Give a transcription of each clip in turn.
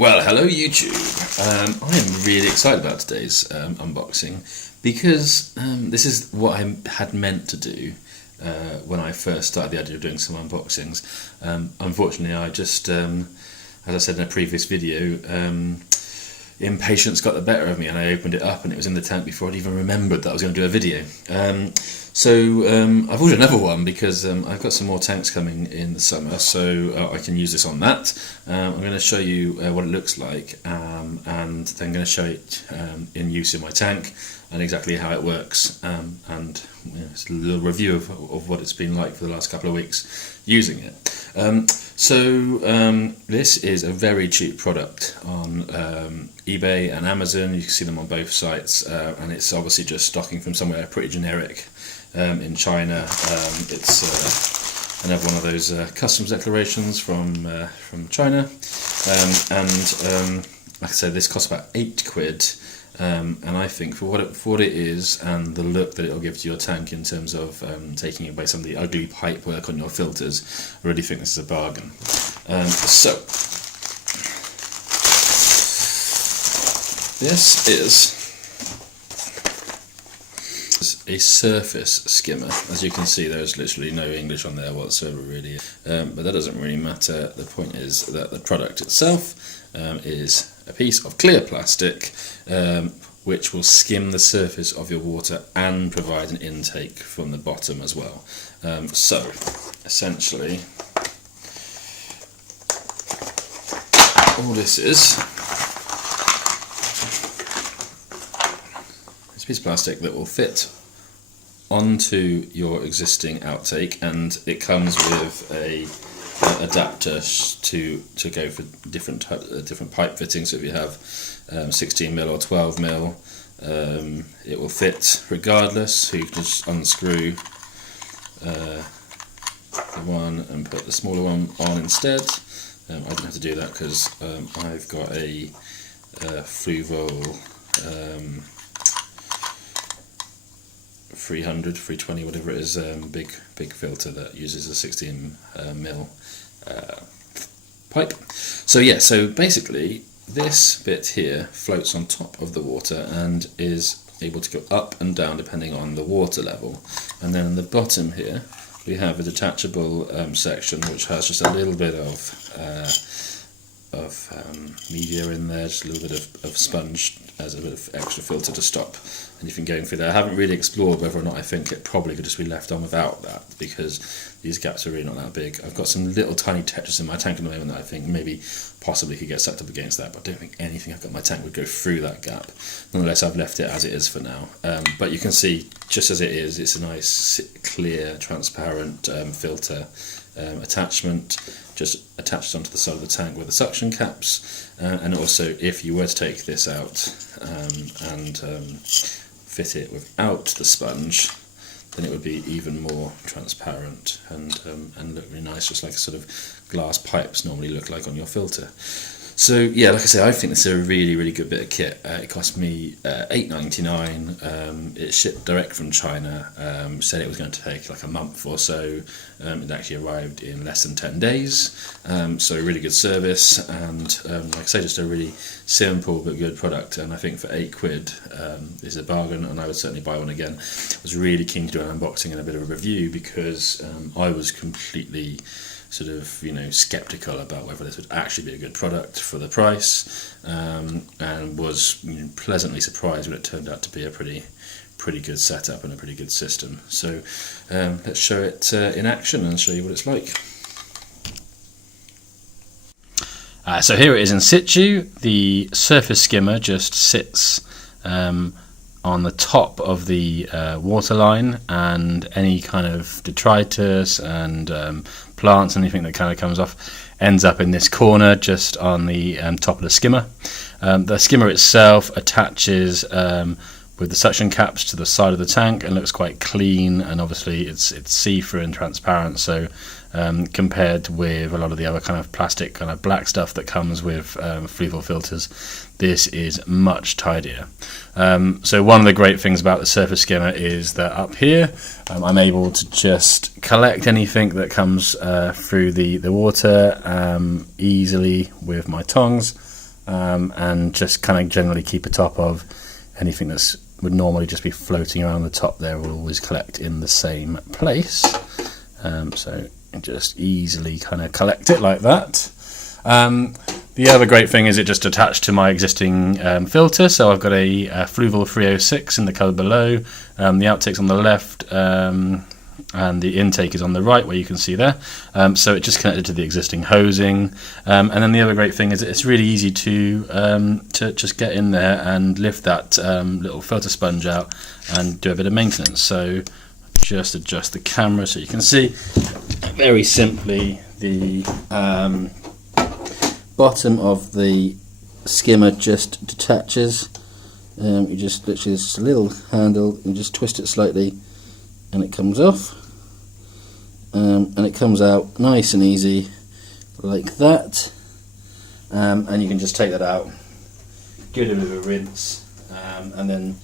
Well, hello YouTube. I am really excited about today's unboxing because this is what I had meant to do when I first started the idea of doing some unboxings. Unfortunately, I just, as I said in a previous video, impatience got the better of me and I opened it up and it was in the tank before I'd even remembered that I was going to do a video. So I've ordered another one because I've got some more tanks coming in the summer, so I can use this on that. I'm going to show you what it looks like and then I'm going to show it in use in my tank and exactly how it works, and it's a little review of what it's been like for the last couple of weeks using it. This is a very cheap product on eBay and Amazon. You can see them on both sites, and it's obviously just stocking from somewhere pretty generic in China. It's another one of those customs declarations from China, and like I said, this costs about £8. And I think for what it is and the look that it'll give to your tank in terms of taking away some of the ugly pipe work on your filters, I really think this is a bargain. This is a surface skimmer. As you can see, there's literally no English on there whatsoever really, but that doesn't really matter. The point is that the product itself is a piece of clear plastic which will skim the surface of your water and provide an intake from the bottom as well. So essentially all this is a piece of plastic that will fit onto your existing outtake, and it comes with a adapter to go for different pipe fittings. So if you have 16mm or 12mm, it will fit regardless, so you can just unscrew the one and put the smaller one on instead. I didn't have to do that because I've got a Fluval 300, 320, whatever it is, big filter that uses a 16mm pipe. So basically this bit here floats on top of the water and is able to go up and down depending on the water level. And then in the bottom here we have a detachable section which has just a little bit of media in there, just a little bit of sponge as a bit of extra filter to stop anything going through there. I haven't really explored whether or not I think it probably could just be left on without that, because these gaps are really not that big. I've got some little tiny Tetris in my tank at the moment that I think maybe possibly could get sucked up against that, but I don't think anything I've got in my tank would go through that gap. Nonetheless, I've left it as it is for now. But you can see, just as it is, it's a nice, clear, transparent filter attachment, just attached onto the side of the tank with the suction caps, and also if you were to take this out and fit it without the sponge, then it would be even more transparent and look really nice, just like a sort of glass pipes normally look like on your filter. So yeah, like I say, I think this is a really good bit of kit. It cost me $8.99. It shipped direct from China. Said it was going to take like a month or so. It actually arrived in less than 10 days. So really good service, and like I say, just a really simple but good product. And I think for £8 is a bargain, and I would certainly buy one again. I was really keen to do an unboxing and a bit of a review because I was completely sort of, sceptical about whether this would actually be a good product for the price, and was pleasantly surprised when it turned out to be a pretty good setup and a pretty good system. So let's show it in action and show you what it's like. So here it is in situ. The surface skimmer just sits on the top of the water line, and any kind of detritus and plants, anything that kind of comes off, ends up in this corner just on the top of the skimmer. The skimmer itself attaches with the suction caps to the side of the tank and looks quite clean, and obviously it's see-through and transparent, so compared with a lot of the other kind of plastic kind of black stuff that comes with Fluval filters, this is much tidier. So one of the great things about the surface skimmer is that up here I'm able to just collect anything that comes through the water easily with my tongs. and just kind of generally keep a top of anything that's would normally just be floating around the top there will always collect in the same place. So just easily kind of collect it like that. The other great thing is it just attached to my existing filter, so I've got a Fluval 306 in the colour below, the outtake's on the left, and the intake is on the right, where you can see there. So it just connected to the existing hosing, and then the other great thing is it's really easy to just get in there and lift that little filter sponge out and do a bit of maintenance. So just adjust the camera so you can see very simply the bottom of the skimmer just detaches. You just literally, it's a little handle, you just twist it slightly and it comes off, and it comes out nice and easy like that, and you can just take that out, give it a bit of a rinse, and then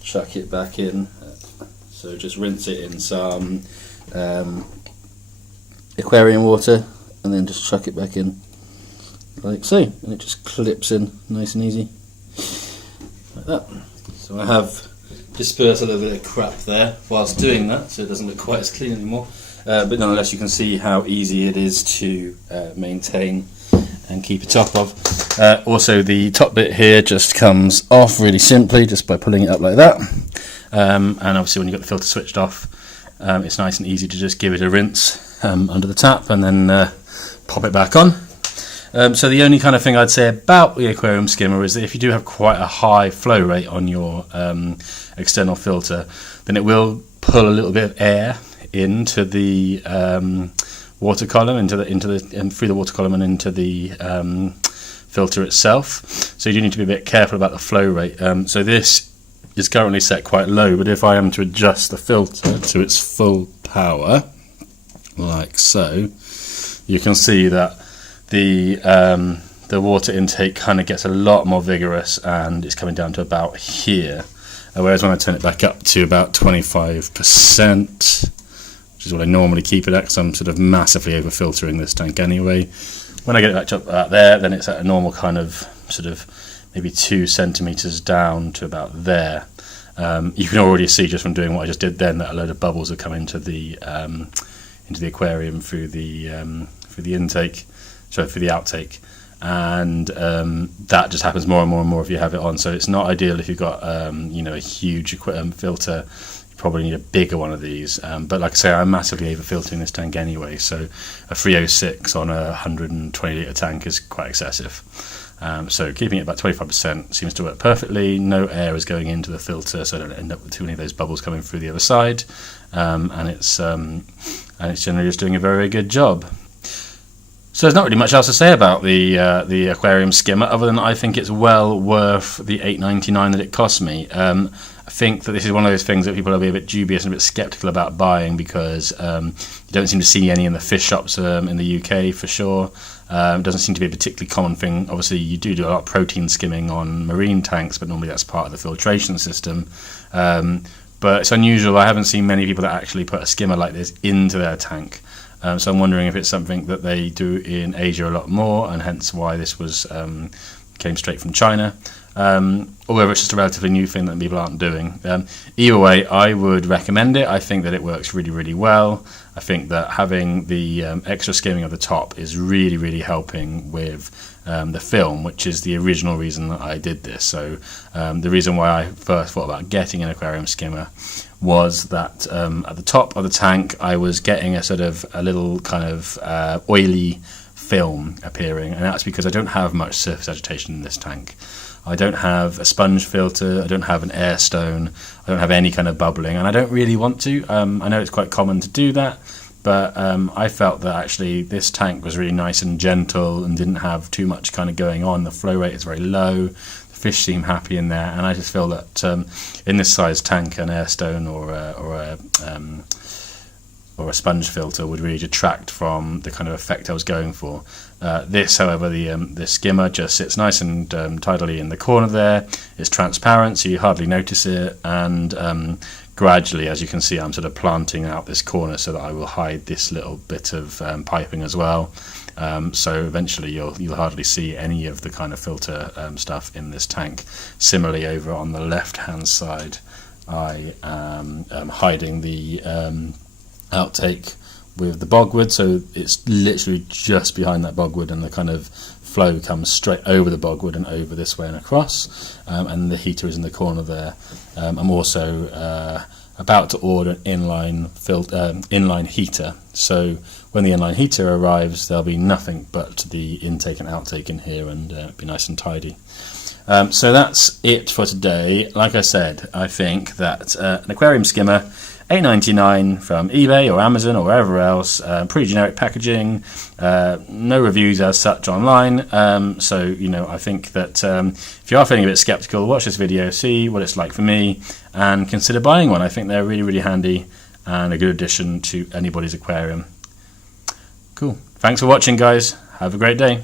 chuck it back in. So just rinse it in some aquarium water and then just chuck it back in like so, and it just clips in nice and easy like that. So I have dispersed a little bit of crap there whilst doing that, so it doesn't look quite as clean anymore, but nonetheless you can see how easy it is to maintain and keep a top of. Also the top bit here just comes off really simply just by pulling it up like that, and obviously when you've got the filter switched off, it's nice and easy to just give it a rinse under the tap and then pop it back on. So the only kind of thing I'd say about the aquarium skimmer is that if you do have quite a high flow rate on your external filter, then it will pull a little bit of air into the water column, through the water column and into the filter itself. So you do need to be a bit careful about the flow rate. So this is currently set quite low, but if I am to adjust the filter to its full power, like so, you can see that the water intake kind of gets a lot more vigorous and it's coming down to about here, whereas when I turn it back up to about 25%, which is what I normally keep it at because I'm sort of massively over filtering this tank anyway, when I get it back up about there, then it's at a normal kind of sort of maybe 2 centimeters down to about there. You can already see just from doing what I just did then that a load of bubbles have come into the aquarium through the intake, sorry, for the outtake, and that just happens more and more and more if you have it on. So it's not ideal if you've got a huge filter. You probably need a bigger one of these, but like I say, I'm massively over filtering this tank anyway, so a 306 on a 120 litre tank is quite excessive. So keeping it about 25% seems to work perfectly. No air is going into the filter, so I don't end up with too many of those bubbles coming through the other side, and it's generally just doing a very, very good job. So there's not really much else to say about the aquarium skimmer, other than I think it's well worth the $8.99 that it cost me. I think that this is one of those things that people will be a bit dubious and a bit sceptical about buying because you don't seem to see any in the fish shops in the UK for sure. It doesn't seem to be a particularly common thing. Obviously, you do a lot of protein skimming on marine tanks, but normally that's part of the filtration system. But it's unusual. I haven't seen many people that actually put a skimmer like this into their tank. So I'm wondering if it's something that they do in Asia a lot more, and hence why this was came straight from China, or whether it's just a relatively new thing that people aren't doing. Either way, I would recommend it. I think that it works really, really well. I think that having the extra skimming of the top is really, really helping with the film, which is the original reason that I did this. So the reason why I first thought about getting an aquarium skimmer was that at the top of the tank I was getting a little kind of oily film appearing, and that's because I don't have much surface agitation in this tank. I don't have a sponge filter, I don't have an air stone, I don't have any kind of bubbling, and I don't really want to. I know it's quite common to do that, but I felt that actually this tank was really nice and gentle and didn't have too much kind of going on. The flow rate is very low, the fish seem happy in there, and I just feel that in this size tank, an air stone or a or a sponge filter would really detract from the kind of effect I was going for. This, however, the skimmer just sits nice and tidily in the corner there. It's transparent, so you hardly notice it, and gradually, as you can see, I'm sort of planting out this corner so that I will hide this little bit of piping as well. So eventually you'll hardly see any of the kind of filter stuff in this tank. Similarly, over on the left hand side, I am hiding the outtake with the bogwood, so it's literally just behind that bogwood, and the kind of flow comes straight over the bogwood and over this way and across, and the heater is in the corner there. I'm also about to order an inline heater, so when the inline heater arrives there'll be nothing but the intake and outtake in here, and it'll be nice and tidy. So that's it for today. Like I said, I think that an aquarium skimmer, $8.99 from eBay or Amazon or wherever else, pretty generic packaging, no reviews as such online, so I think that if you are feeling a bit skeptical, watch this video, see what it's like for me, and consider buying one. I think they're really, really handy and a good addition to anybody's aquarium. Cool. Thanks for watching, guys. Have a great day.